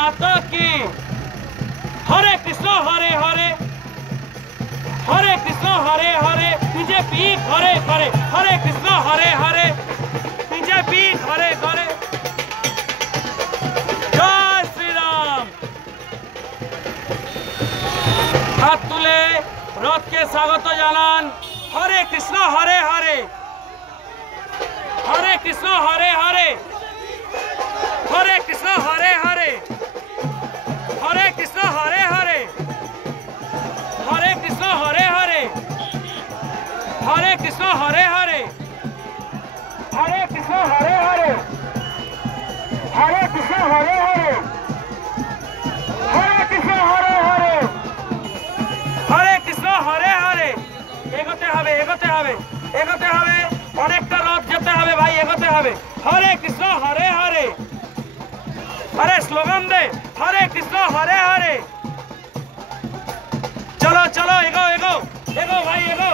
माता की। हरे कृष्ण हरे हरे, हरे कृष्ण हरे हरे, बीजेपी घरे घरे, हरे कृष्ण हरे हरे, बीजेपी घरे घरे। जय श्री राम। हाथ तुले रथ के स्वागत जानान। हरे कृष्ण हरे हरे, हरे कृष्ण हरे हरे, हरे कृष्ण हरे हरे, हरे कृष्ण हरे हरे, हरे कृष्ण हरे हरे, हरे कृष्ण हरे हरे, हरे कृष्ण हरे हरे, हरे कृष्ण हरे हरे, हरे कृष्ण हरे हरे, हरे कृष्ण हरे हरे। एगोते हबे एगोते हबे एगोते हबे, अनेकटा रथ जेते हबे भाई, एगोते हबे। हरे कृष्ण हरे हरे, अरे स्लोगान दे, हरे कृष्ण हरे हरे। चलो चलो एगो एगो एगो भाई एगो।